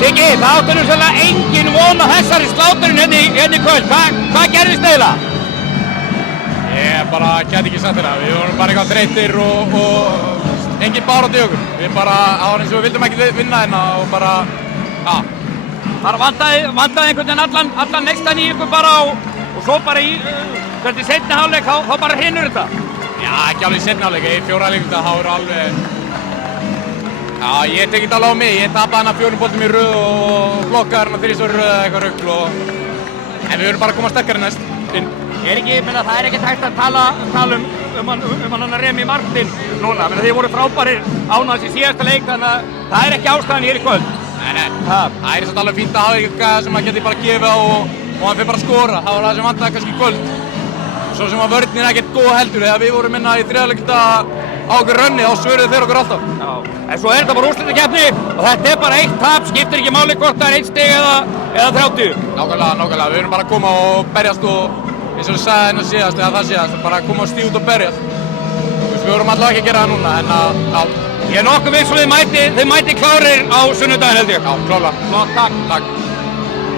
Siggi, það áttu nú svolítið engin von á þessari sláturinn hérna í kvöld. Hvað gerðist eiginlega? Ég bara gæti ekki sagt þetta. Við vorum bara eitthvað þreyttir og engin barátta í okkur. Við bara, það var eins og við vildum ekki vinna hérna og bara, já. Það vantaði einhvern veginn allan nextan í ykkur bara og svo bara í, hvernig seinni hálfleik, þá bara hrynur þetta. Já, ekki alveg í seinni hálfleik, í fjóra hálfleik þá er alveg, já, ég tek ekki alveg á mig, ég tapaði hérna 4 boltum í röð og blokkaði hérna 3 röð eða eitthvað rugl og, en við verðum bara að koma sterkari næst inn. Það er ekkert hægt að tala um hann Remi Martin núna, þið voru frábærir ánægðs í síðasta leik, þannig að það er ekki ástæðan hér í kvöld. Nei, það er samt alveg fínt að hafa eitthvað sem maður geti bara að gefa og hann fyrir bara að skora, það var það sem vantaði kannski í kvöld. Svo sem að vörnin er ekkert góð heldur, þegar við vorum minna í þriðarleikta á okkur rönni, þá svöruðu þeir okkur alltaf. Já, en svo er þetta bara úrslitakeppni og þetta er bara 1 tap, skiptir ekki máli hvort það er 1 stig eða 30. Nákvæmlega, við erum bara að koma og berjast og eins og við sagði hérna síðast, eða það síðast, bara að koma og stíga út og berjast. Við vorum allavega ekki að gera það núna, en já. Ég er nokkuð viss og þið mæti klárir á sunnudaginn held ég. Já, klárlega. Flott, takk. Takk.